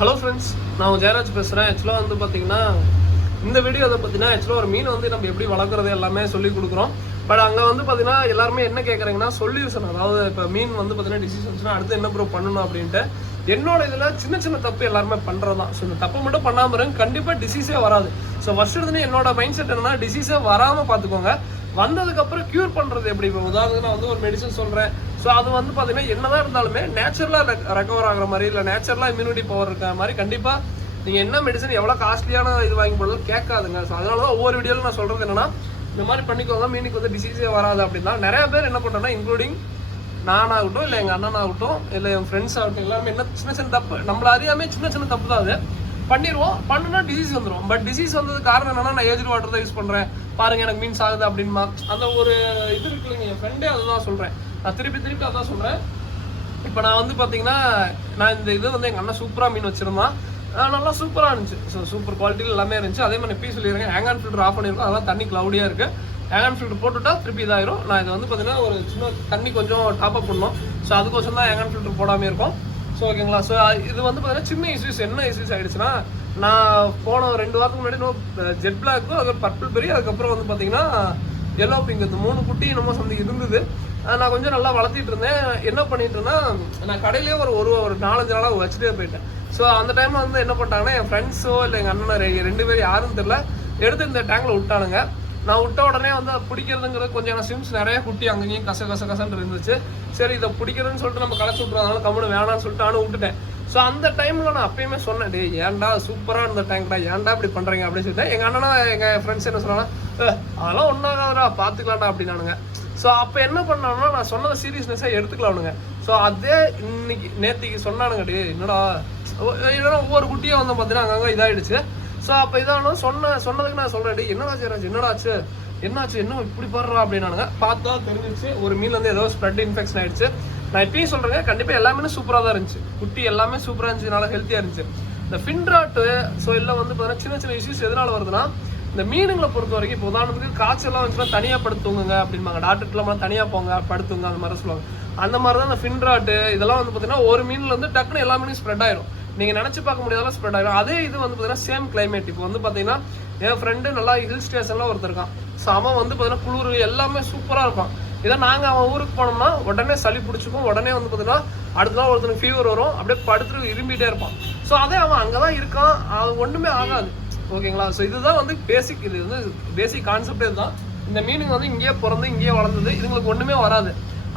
Hello friends, நான் ஜெயராஜ் பேசுகிறேன். ஆக்சுவலாக வந்து பார்த்தீங்கன்னா இந்த வீடியோ அதை பார்த்தீங்கன்னா ஆக்சுவலாக ஒரு மீன் வந்து நம்ம எப்படி வளர்க்குறது எல்லாமே சொல்லி கொடுக்குறோம். பட் அங்கே வந்து பார்த்தீங்கன்னா எல்லாருமே என்ன கேட்குறாங்கன்னா சொல்யூஷன், அதாவது இப்போ மீன் வந்து பார்த்தீங்கன்னா டிசீஸ் வந்துச்சுன்னா அடுத்து என்ன ப்ரூவ் பண்ணணும் அப்படின்ட்டு. என்னோட இதில் சின்ன சின்ன தப்பு எல்லாருமே பண்ணுறது தான். ஸோ இந்த தப்பு மட்டும் பண்ணாமல் இருங்க, கண்டிப்பாக டிசீஸே வராது. ஸோ ஃபர்ஸ்ட் எடுத்துன்னு என்னோட மைண்ட் செட் என்னன்னா டிசீஸே வராமல் பார்த்துக்கோங்க. வந்ததுக்கப்புறம் க்யூர் பண்ணுறது எப்படி. இப்போ உதாரணத்துக்கு நான் வந்து ஒரு மெடிசன் சொல்கிறேன். ஸோ அது வந்து பார்த்தீங்கன்னா என்னதான் இருந்தாலுமே நேச்சுரலாக ரெக்கவர் ஆகிற மாதிரி இல்லை நேச்சுரலாக இம்யூனிட்டி பவர் இருக்கிற மாதிரி கண்டிப்பாக நீங்கள் என்ன மெடிசன் எவ்வளோ காஸ்ட்லியான இது வாங்கி போடலாம் கேட்காதுங்க. ஸோ அதனால தான் ஒவ்வொரு வீடியோவில் நான் சொல்கிறது என்னன்னா இந்த மாதிரி பண்ணிக்கோங்க, மீனுக்கு வந்து டிசீஸே வராது அப்படின்னா. நிறைய பேர் என்ன பண்ணுறேன்னா இன்க்ளூடிங் நானாகட்டும் இல்லை எங்கள் அண்ணனாகட்டும் இல்லை என் ஃப்ரெண்ட்ஸ் ஆகட்டும் எல்லாருமே என்ன சின்ன சின்ன தப்பு நம்மள அறியாமே சின்ன சின்ன தப்பு தான் அது பண்ணிடுவோம். பண்ணுனா டிசீஸ் வந்துடும். பட் டிசீஸ் வந்தது காரணம் என்னன்னா நான் ஏஜ் வாட்டர் தான் யூஸ் பண்ணுறேன் பாருங்க எனக்கு மீன்ஸ் ஆகுது அப்படின்மா அந்த ஒரு இது இருக்கு இல்லைங்க. என் ஃப்ரெண்டே அதுதான் சொல்கிறேன், நான் திருப்பி அதான் சொல்கிறேன். இப்போ நான் வந்து பார்த்தீங்கன்னா நான் இந்த இது வந்து எங்கள் அண்ணன் சூப்பராக மீன் வச்சுருந்தான், நல்லா சூப்பராக இருந்துச்சு. ஸோ சூப்பர் குவாலிட்டியில் எல்லாமே இருந்துச்சு. அதே மாதிரி எப்பயும் சொல்லிடுறேன், ஹேங் ஆன் ஃபில்டர் ஆஃப் பண்ணியிருக்கோம், அதெல்லாம் தண்ணி க்ளவுடியாக இருக்குது. ஹேங் ஆன் ஃபில்டர் போட்டுவிட்டா திருப்பி இதாயிரும். நான் இதை வந்து பார்த்தீங்கன்னா ஒரு சின்ன தண்ணி கொஞ்சம் டாப் அப் பண்ணோம். ஸோ அதுக்கோசம் தான் ஹேங் ஆன் ஃபில்டர் போடாமல் இருக்கும். ஸோ ஓகேங்களா. ஸோ இது வந்து பார்த்தீங்கன்னா சின்ன இஷ்யூஸ். என்ன இஷ்யூஸ் ஆகிடுச்சுன்னா நான் போன 2 வாரத்துக்கு முன்னாடி இன்னும் ஜெட் பிளாக்கும் அதுக்கு பர்பிள் பெரி அதுக்கப்புறம் வந்து பார்த்தீங்கன்னா எல்லோ பிங்க் இந்த 3 குட்டி என்னமோ சந்தைக்கு இருந்தது. நான் கொஞ்சம் நல்லா வளர்த்திட்டு இருந்தேன். என்ன பண்ணிட்டு இருந்தேன்னா நான் கடையிலேயே ஒரு 4-5 நாளாக வச்சுட்டே போயிட்டேன். ஸோ அந்த டைமில் வந்து என்ன பண்ணிட்டாங்கன்னா என் ஃப்ரெண்ட்ஸோ இல்லை எங்கள் அண்ணன் 2 பேர் யாரும் தெரில எடுத்து இந்த டேங்கில் விட்டானுங்க. நான் விட்ட உடனே வந்து பிடிக்கிறதுங்கிறது கொஞ்சம் ஸ்விம்ஸ் நிறைய குட்டி அங்கேயும் கசன்னு இருந்துச்சு. சரி இதை பிடிக்கிறதுன்னு சொல்லிட்டு நம்ம களைச்சி விட்றோம், அதனால கம்முன்னு வேணான்னு சொல்லிட்டு நானும் விட்டுட்டேன். ஸோ அந்த டைமில் நான் அப்பயுமே சொன்னேன், டே ஏன்டா சூப்பராக இருந்த டேங்க்டா ஏன்டா இப்படி பண்ணுறீங்க அப்படின்னு சொல்லிட்டு. எங்கள் அண்ணனா எங்கள் ஃப்ரெண்ட்ஸ் என்ன சொன்னாங்கன்னா அதெல்லாம் ஒன்றாகாதரா பார்த்துக்கலாம்டா அப்படின்னானுங்க. ஸோ அப்போ என்ன பண்ணாங்கன்னா நான் சொன்னதை சீரியஸ்னஸாக எடுத்துக்கலானுங்க. ஸோ அதே நேற்றுக்கு சொன்னானுங்க, டே என்னடா ஒவ்வொரு குட்டியாக வந்து பார்த்தீங்கன்னா அங்கங்கே இதாகிடுச்சு. ஸோ அப்போ இதானும் சொன்னதுக்கு நான் சொல்கிறேன், டே என்னடா செய்யறாச்சு என்னாச்சு என்ன இப்படி பாடுறா அப்படின்னானுங்க. பார்த்தா தெரிஞ்சிச்சு ஒரு மீன் வந்து ஏதோ ஸ்ப்ரெட் இன்ஃபெக்ஷன் ஆயிடுச்சு. நான் இப்பயும் சொல்கிறேங்க, கண்டிப்பாக எல்லாமே சூப்பராக தான் இருந்துச்சு. குட்டி எல்லாமே சூப்பராக இருந்துச்சு, நல்லா ஹெல்த்தியாக இருந்துச்சு. இந்த ஃபின்ராட்டு ஸோ இல்லை வந்து பார்த்தீங்கன்னா சின்ன இஷ்யூஸ் எதனால் வருதுன்னா இந்த மீனுங்களை பொறுத்த வரைக்கும் இப்போ உதாரணத்துக்கு காய்ச்சல்லாம் வந்துச்சுன்னா தனியாக படுத்துவங்க அப்படின்பாங்க. டாக்டர்லாம் தனியாக போங்க படுத்துங்க அந்த மாதிரி சொல்லுவாங்க. அந்த மாதிரி தான் இந்த ஃபின்ராட்டு இதெல்லாம் வந்து பார்த்தீங்கன்னா ஒரு மீனில் வந்து டக்குன்னு எல்லா மீனும் ஸ்ப்ரெட் ஆயிரும். நீங்கள் நினச்சி பார்க்க முடியாதெல்லாம் ஸ்ப்ரெட் ஆயிரும். அதே இது வந்து பார்த்தீங்கன்னா சேம் கிளைமேட். இப்போ வந்து பார்த்தீங்கன்னா என் ஃப்ரெண்டு நல்லா ஹில் ஸ்டேஷன்லாம் ஒருத்தர் இருக்கான். ஸோ அவன் வந்து பார்த்தீங்கன்னா குளிர் எல்லாமே சூப்பராக இருக்கும். இதை நாங்கள் அவன் ஊருக்கு போனோம்னா உடனே சளி பிடிச்சிக்கும், உடனே வந்து பார்த்தீங்கன்னா அடுத்த நாள் ஒருத்தருக்கு ஃபீவர் வரும், அப்படியே படுத்துட்டு இரும்பிகிட்டே இருப்பான். ஸோ அதே அவன் அங்கே தான் இருக்கான், அது ஒன்றுமே ஆகாது. ஓகேங்களா. ஸோ இதுதான் வந்து பேசிக், இது வந்து பேசிக் கான்செப்டே இதுதான். இந்த மீனுங்க வந்து இங்கேயே பிறந்து இங்கேயே வளர்ந்தது, இதுங்களுக்கு ஒன்றுமே வராது.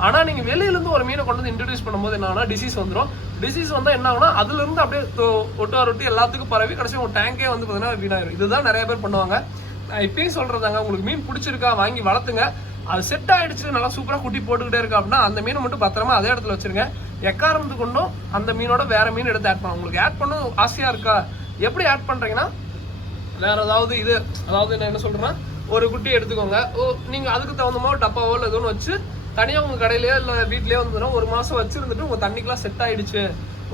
ஆனால் நீங்கள் வெளியிலேருந்து ஒரு மீனை கொண்டு வந்து இன்ட்ரடியூஸ் பண்ணும்போது என்ன ஆகுனா டிசீஸ் வந்துடும். டிசீஸ் வந்தால் என்ன ஆகுனா அதுலேருந்து அப்படியே ஒட்டு எல்லாத்துக்கும் பரவி கடைசி உங்கள் டேங்கே வந்து பார்த்தீங்கன்னா வீணாயிரும். இதுதான் நிறைய பேர் பண்ணுவாங்க. நான் இப்பயும் சொல்கிறதாங்க, உங்களுக்கு மீன் பிடிச்சிருக்கா வாங்கி வளர்த்துங்க. அது செட் ஆகிடுச்சு நல்லா சூப்பராக குட்டி போட்டுக்கிட்டே இருக்கா அப்படின்னா அந்த மீனை மட்டும் பத்திரமா அதே இடத்துல வச்சுருங்க. எக்காரணத்து கொண்டும் அந்த மீனோட வேற மீன் எடுத்து ஆட் பண்ண உங்களுக்கு ஆட் பண்ண ஆசையாக இருக்கா. எப்படி ஆட் பண்ணுறீங்கன்னா வேற ஏதாவது இது, அதாவது நான் என்ன சொல்கிறேன்னா ஒரு குட்டி எடுத்துக்கோங்க. நீங்கள் அதுக்கு தகுந்த மாதிரி டப்பாவோ இல்லை எதுவும் வச்சு தனியாக உங்கள் கடையிலேயோ இல்லை வீட்லேயோ வந்துன்னா 1 மாதம் வச்சுருந்துட்டு உங்கள் தண்ணிக்கெலாம் செட் ஆகிடுச்சு,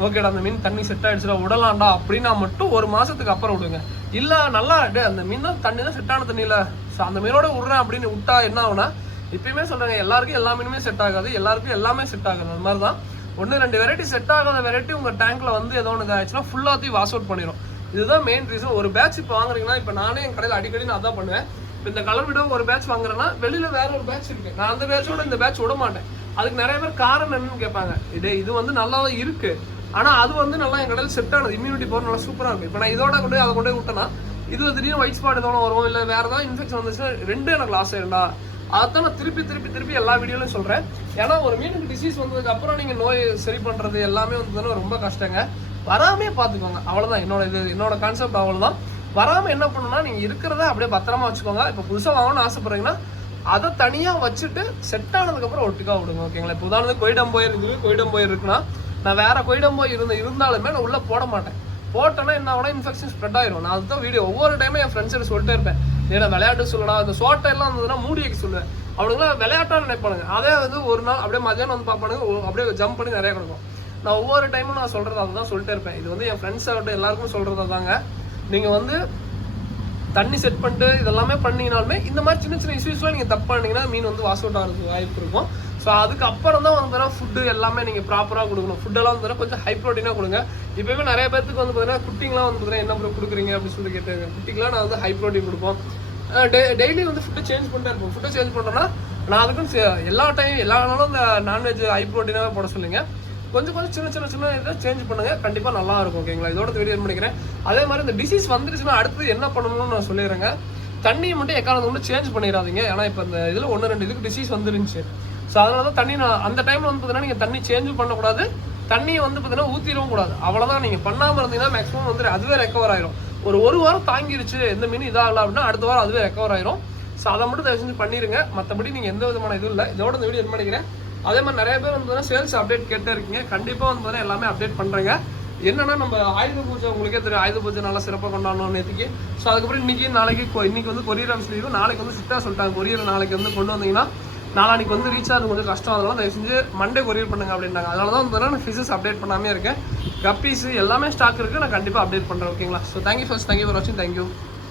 ஓகேடா அந்த மீன் தண்ணி செட் ஆகிடுச்சுடா விடலாம்டா அப்படின்னா மட்டும் 1 மாதத்துக்கு அப்புறம் விடுங்க. இல்லை நல்லா அந்த மீன் தான் தண்ணி தான் செட் ஆன தண்ணியில் ஸோ அந்த மீனோட விட்றேன் அப்படின்னு விட்டா என்ன ஆகுனா இப்பயுமே சொல்கிறேங்க எல்லாருக்கும் எல்லா மீனுமே செட் ஆகாது, எல்லாருக்கும் எல்லாமே செட் ஆகாது. அந்த மாதிரி தான் 1-2 வெரைட்டி செட் ஆகாத வெரைட்டி உங்கள் டேங்க்கில் வந்து ஏதோ ஒன்று இதாகிடுச்சுன்னா ஃபுல்லாத்தையும் வாஷ் அவுட் பண்ணிடும். இதுதான் மெயின் ரீசன். ஒரு பேட்ச் இப்போ வாங்குறீங்கன்னா இப்போ நானே என் கடையில் அடிக்கடி நான் அதான் பண்ணுவேன். இப்போ இந்த கலர் விட ஒரு பேட்ச் வாங்குறேன்னா வெளியில் வேற ஒரு பேட்ச் இருக்கு, நான் அந்த பேட்சோட இந்த பேட்ச் விட மாட்டேன். அதுக்கு நிறைய பேர் காரணம் என்னன்னு கேட்பாங்க. இது வந்து நல்லா தான் இருக்கு, ஆனால் அது வந்து நல்லா என் கடையில் செட் ஆனது, இம்யூனிட்டி பவர் நல்லா சூப்பராக இருக்கும். இப்போ நான் இதோட அதை கொண்டு போய் விட்டேன்னா இதில் திடீர்னு ஒயிட் ஸ்பாட் எதோ வரும், இல்லை வேறு ஏதாவது இன்ஃபெக்ஷன் வந்துச்சுன்னா 2 எனக்கு லாஸ் ஆயிருந்தா. அதான் நான் திருப்பி எல்லா வீடியோலையும் சொல்கிறேன். ஏன்னா ஒரு மீனுக்கு டிசீஸ் வந்ததுக்கு அப்புறம் நீங்கள் நோய் சரி பண்ணுறது எல்லாமே வந்து ரொம்ப கஷ்டங்க. வராமே பார்த்துக்கோங்க, அவ்வளோதான். என்னோட கான்செப்ட் அவ்வளோதான். வராமல் என்ன பண்ணணும்னா நீங்கள் இருக்கிறத அப்படியே பத்திரமா வச்சுக்கோங்க. இப்போ புதுசாக வாங்கணும்னு ஆசைப்படுறீங்கன்னா அதை தனியாக வச்சுட்டு செட் ஆனதுக்கப்புறம் ஒட்டுக்கா விடுங்க, ஓகேங்களா. இப்போ உதாரணத்துக்கு கொய்டம்போயர் இருக்குன்னா நான் வேற கொய்டம்போய் இருந்தாலுமே நான் உள்ளே போட மாட்டேன். போட்டேன்னா என்ன ஆகுனா இன்ஃபெக்ஷன் ஸ்ப்ரெட் ஆயிரும். நான் அதுதான் வீடியோ ஒவ்வொரு டைமும் என் ஃப்ரெண்ட்ஸ் சொல்லிட்டே இருப்பேன், ஏன்னா விளையாட்டு சொல்லடா இந்த சோட்டை எல்லாம் இருந்ததுன்னா மூடி வைக்க சொல்லுவேன். அவனுங்களாம் விளையாட்டாக நினைப்பானுங்க. அதே வந்து ஒரு நாள் அப்படியே மதியானம் வந்து பார்ப்பானுங்க, அப்படியே ஜம்ப் பண்ணி நிறைய கிடக்கும். நான் ஒவ்வொரு டைமும் நான் சொல்கிறது அதுதான் சொல்லிட்டே இருப்பேன். இது வந்து என் ஃப்ரெண்ட்ஸ் ஆகட்டும் எல்லாருக்கும் சொல்கிறது தாங்க. நீங்கள் வந்து தண்ணி செட் பண்ணிட்டு இதெல்லாமே பண்ணிங்கனாலுமே இந்த மாதிரி சின்ன இஷ்யூஸ்லாம் நீங்கள் தப்பு பண்ணிங்கன்னா மீன் வந்து வாஷ் அவுட் ஆகிறதுக்கு வாய்ப்பு இருக்கும். ஸோ அதுக்கப்புறம் தான் வந்து பார்த்தீங்கன்னா ஃபுட்டு எல்லாமே நீங்கள் ப்ராப்பராக கொடுக்கணும். ஃபுட்டெல்லாம் வந்து பார்த்தீங்கன்னா கொஞ்சம் ஹை ப்ரோட்டீனாக கொடுங்க. இப்போவே நிறைய பேருக்கு வந்து பார்த்தீங்கன்னா குட்டிங்கெலாம் வந்து பார்த்தீங்கன்னா என்ன ப்ரோ கொடுக்குறீங்க அப்படின்னு சொல்லி கேட்டாங்க. குட்டிங்கெலாம் நான் வந்து ஹை ப்ரோட்டீன் கொடுப்போம். டெய்லி வந்து ஃபுட்டை சேஞ்ச் பண்ணிட்டே இருப்போம். ஃபுட்டை சேஞ்ச் பண்ணுறோன்னா நான் அதுக்கும் எல்லா நாளும் இந்த நான்வெஜ் ஹை ப்ரோட்டீனாக போட சொல்லுங்க. கொஞ்சம் சின்ன இதை சேஞ்ச் பண்ணுங்க, கண்டிப்பாக நல்லா இருக்கும். ஓகேங்களா? இதோட வீடியோ பண்ணிக்கிறேன். அதே மாதிரி இந்த டிசீஸ் வந்துருச்சுன்னா அடுத்து என்ன பண்ணணும்னு நான் சொல்லிடுறேங்க. தண்ணியை மட்டும் எக்காரணத்தை மட்டும் சேஞ்ச் பண்ணிடாதீங்க. ஏன்னா இப்போ இந்த இதில் 1-2 இதுக்கு டிசீஸ் வந்துருந்துச்சு. ஸோ அதனால தான் தண்ணி நான் அந்த டைமில் வந்து பார்த்தீங்கன்னா நீங்கள் தண்ணி சேஞ்சும் பண்ணக்கூடாது, தண்ணியை வந்து பார்த்தீங்கன்னா ஊற்றிடவும் கூடாது. அவ்வளோதான். நீங்கள் பண்ணாமல் இருந்தீங்கன்னா மேக்ஸிமம் வந்து அதுவே ரெக்கவர் ஆயிரும். ஒரு வாரம் தாங்கிருச்சு, எந்த மீன் இதாகல அப்படின்னா அடுத்த வாரம் அதுவே ரெக்கவர் ஆயிரும். ஸோ அதை மட்டும் தயவு செஞ்சு பண்ணிடுங்க. மற்றபடி நீங்கள் எந்த விதமான இதுவும் இல்லை. இதோட இந்த வீடியோ என்ன பண்ணிக்கிறேன். அதே மாதிரி நிறைய பேர் வந்து சேல்ஸ் அப்டேட் கேட்டே இருக்கீங்க. கண்டிப்பாக வந்து பார்த்தீங்கன்னா எல்லாமே அப்டேட் பண்ணுறேங்க. என்னன்னா நம்ம ஆயுத பூஜை உங்களுக்கே தெரியும், ஆயுத பூஜை நல்லா சிறப்பாக கொண்டாடணும் நேற்றுக்கு. ஸோ அதுக்கப்புறம் இன்னைக்கு வந்து கொரியர் ஆஃபீஸ் லீவு, நாளைக்கு வந்து சிட்டா சொல்லிட்டாங்க கொரியர் நாளைக்கு வந்து கொண்டு வந்தீங்கன்னா நாளைக்கு வந்து ரீச் ஆகுது கொஞ்சம் கஷ்டம். அதனால தயவு செஞ்சு மண்டே கொரியர் பண்ணுங்க அப்படின்னாங்க. அதனால தான் வந்து நான் ஃபிஷஸ் அப்டேட் பண்ணாமே இருக்கேன். கப்பீஸ் எல்லாமே ஸ்டாக் இருக்குது, நான் கண்டிப்பாக அப்டேட் பண்ணுறேன். ஓகேங்களா? ஸோ தேங்க்யூ ஃபார் வாட்சிங். தேங்க்யூ.